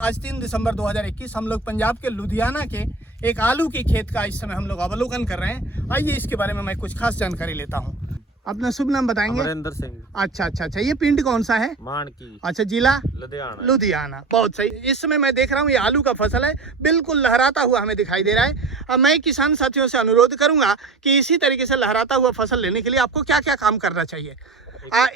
आज 3 दिसंबर 2021 हम लोग पंजाब के लुधियाना के एक आलू के खेत का इस समय हम लोग अवलोकन कर रहे हैं। आइए इसके बारे में मैं कुछ खास जानकारी लेता हूं। अपना शुभ नाम बताएंगे? अमरिंदर सिंह। अच्छा, ये पिंड कौन सा है? मानकी। अच्छा, जिला लुधियाना। बहुत सही। इस समय मैं देख रहा हूँ ये आलू का फसल है, बिल्कुल लहराता हुआ हमें दिखाई दे रहा है। अब मैं किसान साथियों से अनुरोध करूंगा कि इसी तरीके से लहराता हुआ फसल लेने के लिए आपको क्या क्या काम करना चाहिए।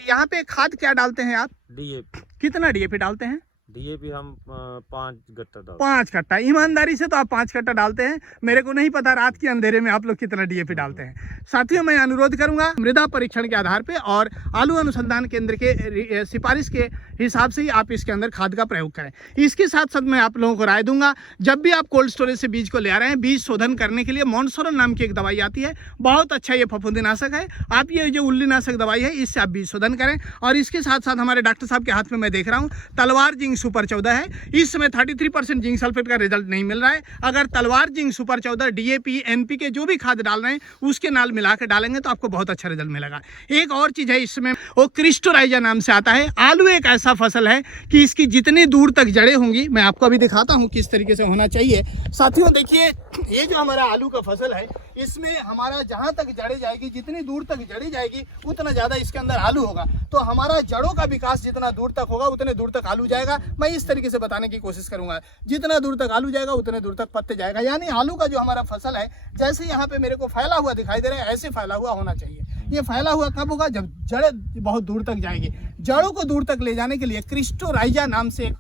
यहाँ पे खाद क्या डालते हैं आप? डीएपी। कितना डीएपी डालते हैं? डीएपी हम 5 गट्टा डालते हैं। 5 कट्टा। ईमानदारी से तो आप 5 कट्टा डालते हैं। मेरे को नहीं पता रात के अंधेरे में आप लोग कितना डीएपी डालते हैं। साथियों, मैं अनुरोध करूंगा मृदा परीक्षण के आधार पे और आलू अनुसंधान केंद्र के सिफारिश के हिसाब से ही आप इसके अंदर खाद का प्रयोग करें। इसके साथ साथ मैं आप लोगों को राय दूंगा, जब भी आप कोल्ड स्टोरेज से बीज को ले आ रहे हैं, बीज शोधन करने के लिए मॉन्सोरन नाम की एक दवाई आती है, बहुत अच्छा ये फफूंदीनाशक है। आप ये जो उल्लीनाशक दवाई है इससे आप बीज शोधन करें। और इसके साथ साथ हमारे डॉक्टर साहब के हाथ में मैं देख रहा हूँ तलवार जिंक सुपर 14 है। इस समय 33% जिंक सल्फेट का रिजल्ट नहीं मिल रहा है। अगर तलवार जिंक सुपर 14 डीएपी एनपीके जो भी खाद डाल रहे हैं उसके नाल मिला के डालेंगे तो आपको बहुत अच्छा रिजल्ट मिलेगा। एक और चीज है इसमें, वो क्रिस्टोराइजा नाम से आता है। आलू एक ऐसा फसल है कि इसकी जितनी दूर तक जड़ें होंगी, मैं आपको अभी दिखाता हूं किस तरीके से होना चाहिए। साथियों देखिए, ये जो हमारा आलू का फसल है इसमें हमारा जहां तक जड़ें जाएगी, जितनी दूर तक जड़ें जाएगी उतना ज्यादा इसके अंदर आलू होगा। तो हमारा जड़ों का विकास जितना दूर तक होगा उतने दूर तक आलू जाएगा। मैं इस तरीके से बताने की कोशिश करूंगा, जितना दूर तक आलू जाएगा उतने दूर तक पत्ते जाएगा। यानी आलू का जो हमारा फसल है, जैसे यहाँ पे मेरे को फैला हुआ दिखाई दे रहा है, ऐसे फैला हुआ होना चाहिए। ये फैला हुआ कब होगा? जब जड़ें बहुत दूर तक जाएगी। जड़ों को दूर तक ले जाने के लिए क्रिस्टोराइजा नाम से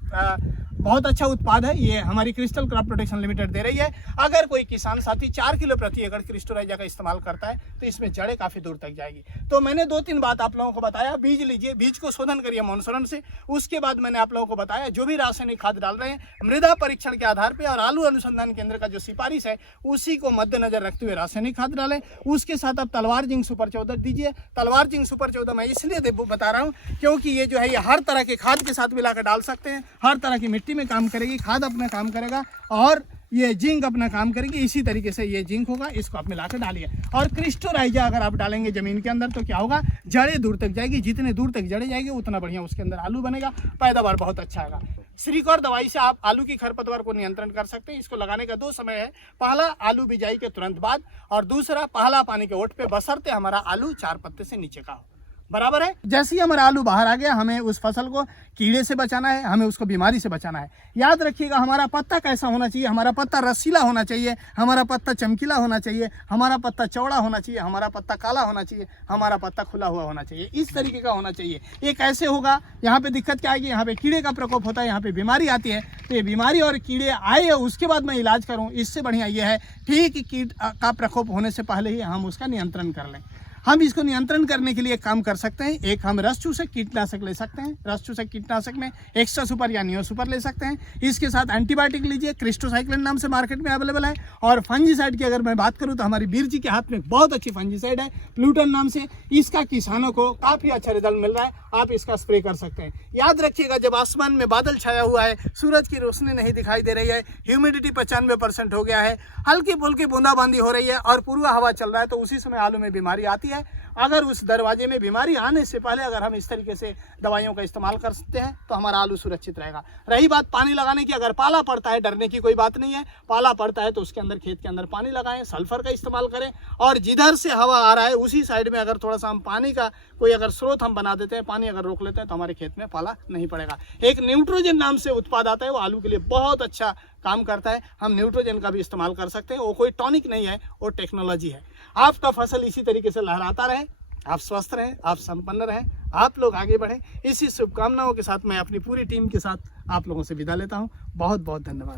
बहुत अच्छा उत्पाद है, ये हमारी क्रिस्टल क्रॉप प्रोटेक्शन लिमिटेड दे रही है। अगर कोई किसान साथी 4 किलो प्रति एकड़ क्रिस्टोराइजा का इस्तेमाल करता है तो इसमें जड़ें काफी दूर तक जाएगी। तो मैंने 2-3 बात आप लोगों को बताया। बीज लीजिए, बीज को शोधन करिए मॉन्सोरन से। उसके बाद मैंने आप लोगों को बताया जो भी रासायनिक खाद डाल रहे हैं मृदा परीक्षण के आधार पर और आलू अनुसंधान केंद्र का जो सिफारिश है उसी को मद्देनजर रखते हुए रासायनिक खाद डालें। उसके साथ आप तलवार जिंक सुपर 14 दीजिए। तलवार जिंक सुपर 14 मैं इसलिए बता रहा हूँ क्योंकि ये जो है ये हर तरह के खाद के साथ मिलाकर डाल सकते हैं, हर तरह की मिट्टी में काम करेगी, खाद अपना काम करेगा और ये जिंक अपना काम करेगी। इसी तरीके से ये जिंक होगा, इसको आप मिलाकर डालिए। और क्रिस्टोराइजा अगर आप डालेंगे जमीन के अंदर तो क्या होगा? जड़ें दूर तक जाएगी, जितने दूर तक जड़ें जाएगी उतना बढ़िया उसके अंदर आलू बनेगा, पैदावार बहुत अच्छा आएगा। श्रीकौर दवाई से आप आलू की खरपतवार को नियंत्रण कर सकते हैं। इसको लगाने का 2 समय है, पहला आलू बिजाई के तुरंत बाद और दूसरा पहला पानी के ओट पे, बशर्ते हमारा आलू 4 पत्ते से नीचे का हो। बराबर है। जैसे ही हमारा आलू बाहर आ गया, हमें उस फसल को कीड़े से बचाना है, हमें उसको बीमारी से बचाना है। याद रखिएगा, हमारा पत्ता कैसा होना चाहिए? हमारा पत्ता रसीला होना चाहिए, हमारा पत्ता चमकीला होना चाहिए, हमारा पत्ता चौड़ा होना चाहिए, हमारा पत्ता काला होना चाहिए, हमारा पत्ता खुला हुआ होना चाहिए। इस तरीके का होना चाहिए। ये कैसे होगा? यहाँ पे दिक्कत क्या आएगी? यहाँ पे कीड़े का प्रकोप होता है, यहाँ पे बीमारी आती है। तो ये बीमारी और कीड़े आए उसके बाद मैं इलाज करूँ, इससे बढ़िया ये है ठीक कीट का प्रकोप होने से पहले ही हम उसका नियंत्रण कर लें। हम इसको नियंत्रण करने के लिए काम कर सकते हैं। एक हम रस चूसक कीटनाशक ले सकते हैं। रस चूसक कीटनाशक में एक्स्ट्रा सुपर या नियो सुपर ले सकते हैं। इसके साथ एंटीबायोटिक लीजिए, क्रिस्टोसाइक्लिन नाम से मार्केट में अवेलेबल है। और फंजीसाइड की अगर मैं बात करूं तो हमारी बीर जी के हाथ में बहुत अच्छी फंजीसाइड है, प्लूटन नाम से। इसका किसानों को काफी अच्छा रिजल्ट मिल रहा है, आप इसका स्प्रे कर सकते हैं। याद रखिएगा, जब आसमान में बादल छाया हुआ है, सूरज की रोशनी नहीं दिखाई दे रही है, ह्यूमिडिटी 95% हो गया है, हल्की फुल्की बूंदाबांदी हो रही है और पूर्वा हवा चल रहा है, तो उसी समय आलू में बीमारी आती है। अगर उस दरवाजे में बीमारी आने से पहले अगर हम इस तरीके से दवाइयों का इस्तेमाल कर सकते हैं तो हमारा आलू सुरक्षित रहेगा। रही बात पानी लगाने की, अगर पाला पड़ता है डरने की कोई बात नहीं है। पाला पड़ता है तो उसके अंदर, खेत के अंदर पानी लगाएं, सल्फर का इस्तेमाल करें और जिधर से हवा आ रहा है उसी साइड में अगर थोड़ा सा हम पानी का कोई अगर स्रोत हम बना देते हैं, पानी अगर रोक लेते हैं तो हमारे खेत में पाला नहीं पड़ेगा। एक न्यूट्रोजन नाम से उत्पाद आता है, वो आलू के लिए बहुत अच्छा काम करता है। हम न्यूट्रोजन का भी इस्तेमाल कर सकते हैं। वो कोई टॉनिक नहीं है, वो टेक्नोलॉजी है। आपका फसल इसी तरीके से लहराता रहे, आप स्वस्थ रहें, आप संपन्न रहें, आप लोग आगे बढ़ें। इसी शुभकामनाओं के साथ मैं अपनी पूरी टीम के साथ आप लोगों से विदा लेता हूं। बहुत बहुत धन्यवाद।